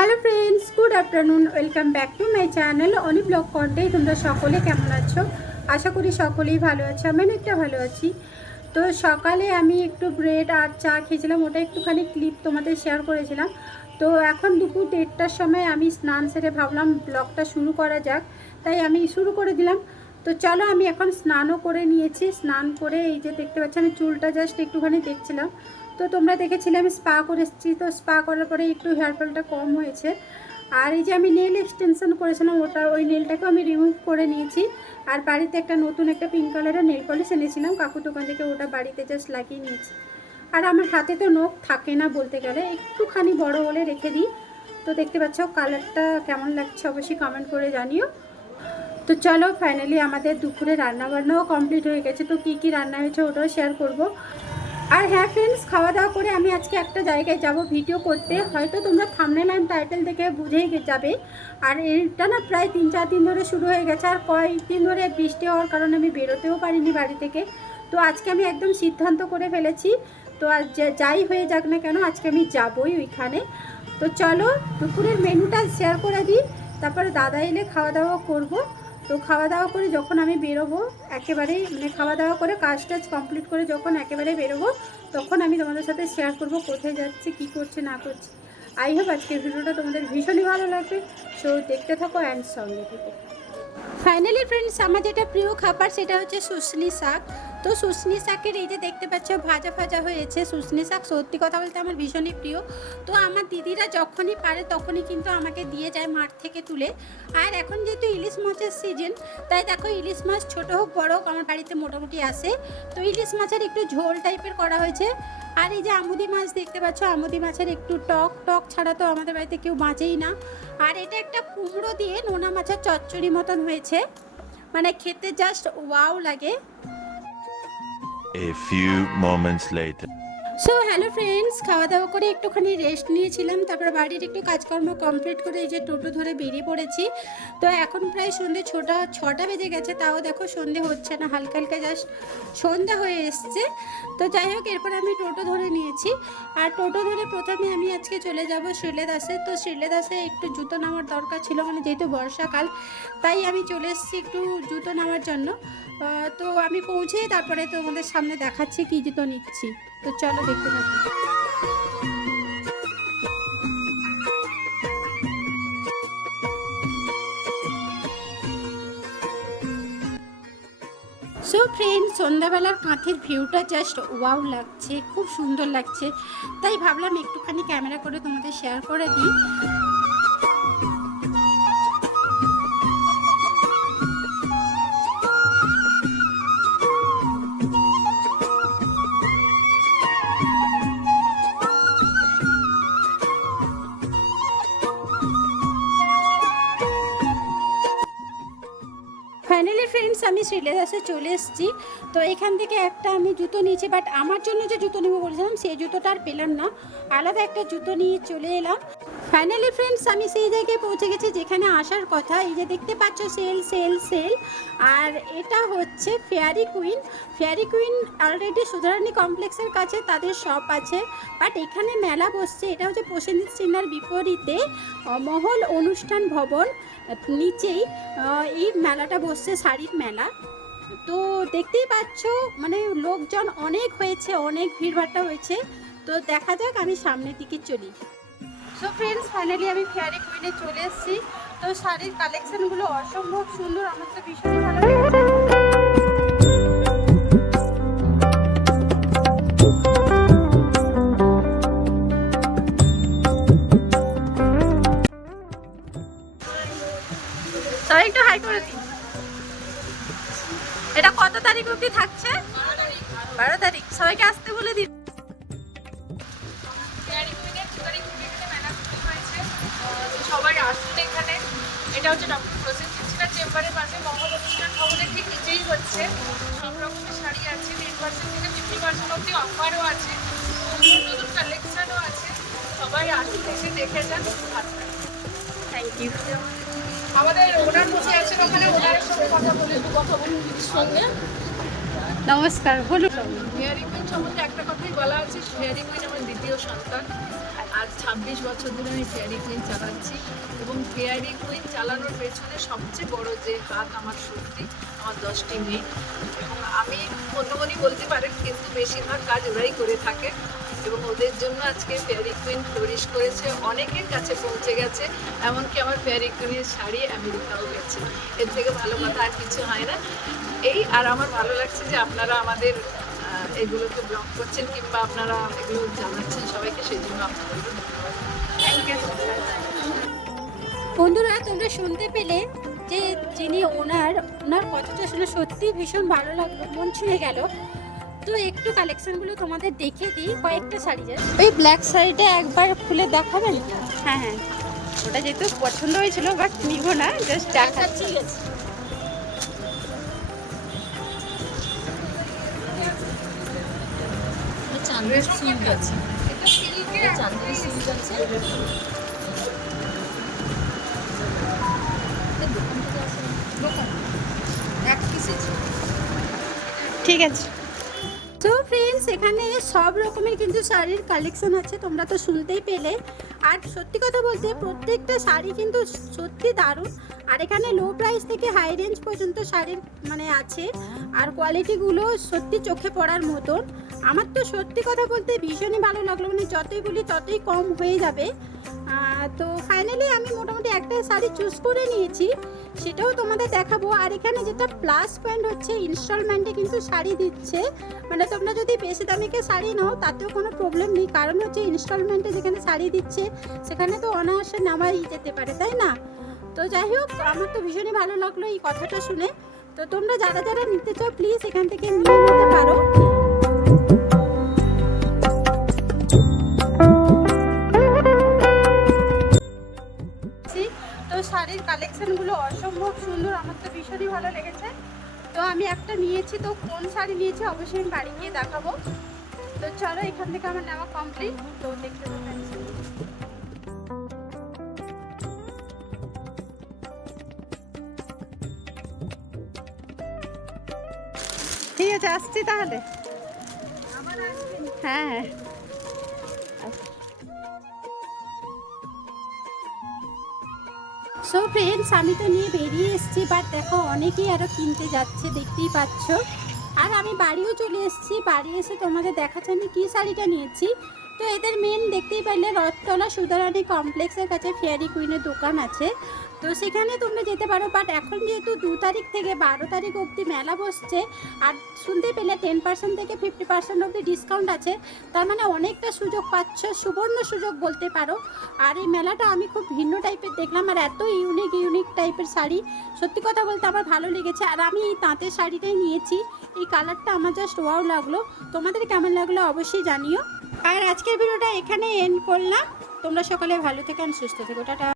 Hello friends, good afternoon. Welcome back to my channel Oni blog content. তোমরা সকলে কেমন আছো? আশা করি সকলেই ভালো আছো। আমি অনেকটা ভালো আছি। তো সকালে আমি একটু ব্রেড আর চা খেয়েছিলাম, ওটা একটুখানি ক্লিপ তোমাদের শেয়ার করেছিলাম। তো এখন দুপুর 1টার সময় আমি স্নান সেরে ভাবলাম ব্লগটা শুরু করা যাক, তাই আমি শুরু করে দিলাম। তো চলো, আমি এখন স্নানও করে নিয়েছি। স্নান করে এই যে দেখতে পাচ্ছি, আমি চুলটা জাস্ট একটুখানি দেখছিলাম। তো তোমরা দেখেছিলে আমি স্পা করে এসেছি, তো স্পা করার পরে একটু হেয়ার ফলটা কম হয়েছে। আর এই যে আমি নেল এক্সটেনশন করেছিলাম, ওই নেলটাকেও আমি রিমুভ করে নিয়েছি। আর বাড়িতে একটা নতুন একটা পিঙ্ক কালারের নেল পলিশ এনেছিলাম কাকুর দোকান থেকে, ওটা বাড়িতে জাস্ট লাগিয়ে নিয়েছি। আর আমার হাতে তো নখ থাকে না বলতে গেলে, একটুখানি বড় হলে রেখে দিই। তো দেখতে পাচ্ছ কালারটা কেমন লাগছে অবশ্যই কমেন্ট করে জানিও। তো চলো, ফাইনালি আমাদের দুপুরে রান্নাবান্নাও কমপ্লিট হয়ে গেছে। তো কী কী রান্না হয়েছে ওটাও শেয়ার করব। আর হ্যাঁ ফ্রেন্ডস, খাওয়া দাওয়া করে আমি আজকে একটা জায়গায় যাব ভিডিও করতে। হয়তো তোমরা থাম্বনেল আর টাইটেল দেখে বুঝেই যাবে। আর এটা না প্রায় 3-4 দিন ধরে শুরু হয়ে গেছে। আর কয়েকদিন ধরে বৃষ্টি হওয়ার কারণে আমি বেরোতেও পারিনি বাড়ি থেকে। তো আজকে আমি একদম সিদ্ধান্ত করে ফেলেছি। তো আর যাই হয়ে যাক না কেন, আজকে আমি যাবই ওইখানে। তো চলো দুপুরের মেনুটা শেয়ার করে দিই, তারপরে দাদা এলে খাওয়া দাওয়া করব। তো খাওয়া দাওয়া করে যখন আমি বেরোবো, একেবারেই মানে খাওয়া দাওয়া করে কাজ টাজ কমপ্লিট করে যখন একেবারে বেরোবো, তখন আমি তোমাদের সাথে শেয়ার করব কোথায় যাচ্ছি, কী করছি না করছি। আই হোপ আজকের ভিডিওটা তোমাদের ভীষণই ভালো লাগবে। সো দেখতে থাকো অ্যান্ড সঙ্গে থেকো। ফাইনালি ফ্রেন্ডস, আমার যেটা প্রিয় খাবার সেটা হচ্ছে শুশনি শাক। তো শুশনি শাকের এই যে দেখতে পাচ্ছ ভাজা ভাজা হয়েছে। শুশনি শাক সত্যি কথা বলতে আমার ভীষণই প্রিয়। তো আমার দিদিরা যখনই পারে তখনই কিন্তু আমাকে দিয়ে যায় মাঠ থেকে তুলে। আর এখন যেহেতু ইলিশ মাছের সিজন, তাই দেখো ইলিশ মাছ ছোটো হোক বড় হোক আমার বাড়িতে মোটামুটি আসে। তো ইলিশ মাছের একটু ঝোল টাইপের করা হয়েছে। আর এই যে আমুদি মাছ দেখতে পাচ্ছ, আমুদি মাছের একটু টক ছাড়া তো আমাদের বাড়িতে কেউ বাঁচেই না। আর এটা একটা কুমড়ো দিয়ে নোনা মাছের চচ্চড়ি মতন হয়েছে, মানে খেতে জাস্ট ওয়াও লাগে। A few moments later. So hello friends, খাওয়া দাওয়া করে একটুখানি রেস্ট নিয়েছিলাম, তারপর বাড়ির একটু কাজকর্ম কমপ্লিট করে এই যে টোটো ধরে বেরিয়ে পড়েছি। তো এখন প্রায় সন্ধ্যে 6টা বেজে গেছে, তাও দেখো সন্ধে হচ্ছে না, হালকা হালকা জাস্ট সন্ধ্যা হয়ে এসছে। তো যাই হোক, এরপর আমি টোটো ধরে নিয়েছি। আর টোটো ধরে প্রথমে আমি আজকে চলে যাব শ্রীলেদাসে। তো শ্রীলেদাসে একটু জুতো নেওয়ার দরকার ছিল, মানে যেহেতু বর্ষাকাল, তাই আমি চলে এসেছি একটু জুতো নেওয়ার জন্য। তো আমি পৌঁছে তারপরে তোমাদের সামনে দেখাচ্ছি কী জুতো নিচ্ছি। তো চলো দেখতে থাকি। সো ফ্রেন্ড, সন্ধ্যাবেলার কাঁথের ভিউটা জাস্ট ওয়াও লাগছে, খুব সুন্দর লাগছে। তাই ভাবলাম একটুখানি ক্যামেরা করে তোমাদের শেয়ার করে দিই। ফাইনালি ফ্রেন্ডস, আমি শ্রীলেদাসে চলে এসেছি। তো এখান থেকে একটা আমি জুতো নিয়েছি, বাট আমার জন্য যে জুতো নেবো বলেছিলাম সেই জুতোটা আর পেলাম না, আলাদা একটা জুতো নিয়ে চলে এলাম। ফাইনালি ফ্রেন্ডস, আমি সেই জায়গায় পৌঁছে গেছি যেখানে আসার কথা। এই যে দেখতে পাচ্ছ সেল সেল সেল। আর এটা হচ্ছে ফেয়ারি কুইন অলরেডি সুধারানী কমপ্লেক্সের কাছে তাদের শপ আছে, বাট এখানে মেলা বসছে। এটা হচ্ছে প্রসেনজিৎ সিনহার বিপরীতে মহল অনুষ্ঠান ভবন নিচেই এই মেলাটা বসছে, শাড়ির মেলা। তো দেখতেই পাচ্ছ মানে লোকজন অনেক হয়েছে, অনেক ভিড়ভাট্টা হয়েছে। তো দেখা যাক, আমি সামনের দিকে চলি। সো ফ্রেন্ডস, ফাইনালি আমি ফেয়ারি কুইনে চলে এসেছি। তো শাড়ির কালেকশনগুলো অসম্ভব সুন্দর, আমার তো ভীষণই ভালো লেগেছে। সবাই একটু হাই করে দিই। এটা কত তারিখ অবধি থাকছে? 12 তারিখ। সবাইকে আসতে বলে দিন। সবাই আসুন এখানে। এটা হচ্ছে ডক্টর প্রসেনজিৎ সিনহার চেম্বারের পাশে মহল অনুষ্ঠান ভবনের ঠিক নিচেই হচ্ছে। সব রকমের শাড়ি আছে, 10% থেকে 50% অব্দি অফারও আছে, নতুন কালেকশনও আছে। সবাই আসুন, এসে দেখে যান। Thank you. আমাদের ওনার বসে আছেন ওখানে, ওনার সঙ্গে কথা বলে একটু কথা বলুন দিদির সঙ্গে। নমস্কার, বলুন। ফেয়ারি কুইন সম্বন্ধে একটা কথাই বলা আছে, ফেয়ারি কুইন আমার দ্বিতীয় সন্তান। আর 26 বছর ধরে আমি ফেয়ারি কুইন চালাচ্ছি, এবং ফেয়ারি কুইন চালানোর পেছনে সবচেয়ে বড় যে হাত আমার সত্যি আমার 10টি মেয়ে, এবং আমি অন্যমনি বলতে পারেন, কিন্তু বেশিরভাগ কাজ ওরাই করে থাকে, এবং ওদের জন্য আজকে ফেয়ারি কুইন ফ্লোরিশ করেছে, অনেকের কাছে পৌঁছে গেছে, এমনকি আমার ফেয়ারি কুইনের শাড়ি আমেরিকাও গেছে। এর থেকে ভালো কথা আর কিছু হয় না। এই আর আমার ভালো লাগছে যে আপনারা আমাদের এগুলোকে ব্লগ করছেন কিংবা আপনারা এগুলো জানাচ্ছেন সবাইকে, সেই জন্য আপনাদের থ্যাংক ইউ। বন্ধুরা, তোমরা শুনতে পেলে যে যিনি ওনার কথাটা শুনে সত্যি ভীষণ ভালো লাগলো, মন ছুঁয়ে গেল। তো একটু কালেকশনগুলো তোমাদের দেখিয়ে দিই, কয়েকটা শাড়ি জাস্ট। ওই ব্ল্যাক শাড়িটা একবার খুলে দেখাবেন? হ্যাঁ হ্যাঁ, ওটা যেহেতু পছন্দ হয়েছিল বাট নিব না, জাস্ট দেখাচ্ছি। চাঁদের সিল্ক আছে, এটা সিল্কের চাঁদের সিল্ক আছে। দোকান থেকে আসে দোকান এক পিসে ঠিক আছে। তো ফ্রেন্ডস, এখানে সব রকমের কিন্তু শাড়ির কালেকশন আছে, তোমরা তো শুনতেই পেলে। আর সত্যি কথা বলতে প্রত্যেকটা শাড়ি কিন্তু সত্যি দারুণ। আর এখানে লো প্রাইস থেকে হাই রেঞ্জ পর্যন্ত শাড়ির মানে আছে, আর কোয়ালিটিগুলো সত্যি চোখে পড়ার মতন। আমার তো সত্যি কথা বলতে ভীষণই ভালো লাগলো, মানে যতই বলি ততই কম হয়ে যাবে। তো ফাইনালি আমি মোটামুটি একটা শাড়ি চুজ করে নিয়েছি, সেটাও তোমাদের দেখাবো। আর এখানে যেটা প্লাস পয়েন্ট হচ্ছে, ইনস্টলমেন্টে কিন্তু শাড়ি দিচ্ছে, মানে তোমরা যদি বেশি দামিকে শাড়ি নাও তাতেও কোনো প্রবলেম নেই, কারণ হচ্ছে ইনস্টলমেন্টে যেখানে শাড়ি দিচ্ছে সেখানে তো অনায়াসে নামাই যেতে পারে, তাই না? তো যাই হোক, আমার তো ভীষণই ভালো লাগলো এই কথাটা শুনে। তো তোমরা যারা যারা নিতে চাও প্লিজ এখান থেকে নিয়ে নিতে পারো। তো শাড়ির কালেকশনগুলো অসম্ভব সুন্দর, আমার তো ভীষণই ভালো লেগেছে। তো আমি একটা নিয়েছি, তো কোন শাড়ি নিয়েছি অবশ্যই আমি বাড়ি গিয়ে দেখাবো। তো চলো, এখান থেকে আমার নেওয়া কমপ্লিট, তো দেখতে পাচ্ছি। ঠিক আছে, আসছি তাহলে। হ্যাঁ, সো ফ্রেন্ডস, আমি তো নিয়ে বেরিয়ে এসেছি, বাট দেখো অনেকেই আরও কিনতে যাচ্ছে, দেখতেই পাচ্ছ। আর আমি বাড়িও চলে এসেছি, বাড়ি এসে তোমাদের দেখাচ্ছি আমি কী শাড়িটা নিয়েছি। তো এদের মেন দেখতেই পারলে রথতলা সুধারানী কমপ্লেক্সের কাছে ফেয়ারি কুইনের দোকান আছে, তো সেখানে তোমরা যেতে পারো। বাট এখন যেহেতু 2 তারিখ থেকে 12 তারিখ অবধি মেলা বসছে, আর শুনতে পেলে 10% থেকে 50% অবধি ডিসকাউন্ট আছে, তার মানে অনেকটা সুযোগ পাচ্ছ, সুবর্ণ সুযোগ বলতে পারো। আর এই মেলাটা আমি খুব ভিন্ন টাইপের দেখলাম, আর এত ইউনিক টাইপের শাড়ি, সত্যি কথা বলতে আমার ভালো লেগেছে। আর আমি এই তাঁতের শাড়িটাই নিয়েছি, এই কালারটা আমার জাস্ট ওয়াও লাগলো। তোমাদের কেমন লাগলো অবশ্যই জানিও। আর আজকের ভিডিওটা এখানে এন্ড করলাম। তোমরা সকলে ভালো থেকো আর সুস্থ থেকো, টাটা।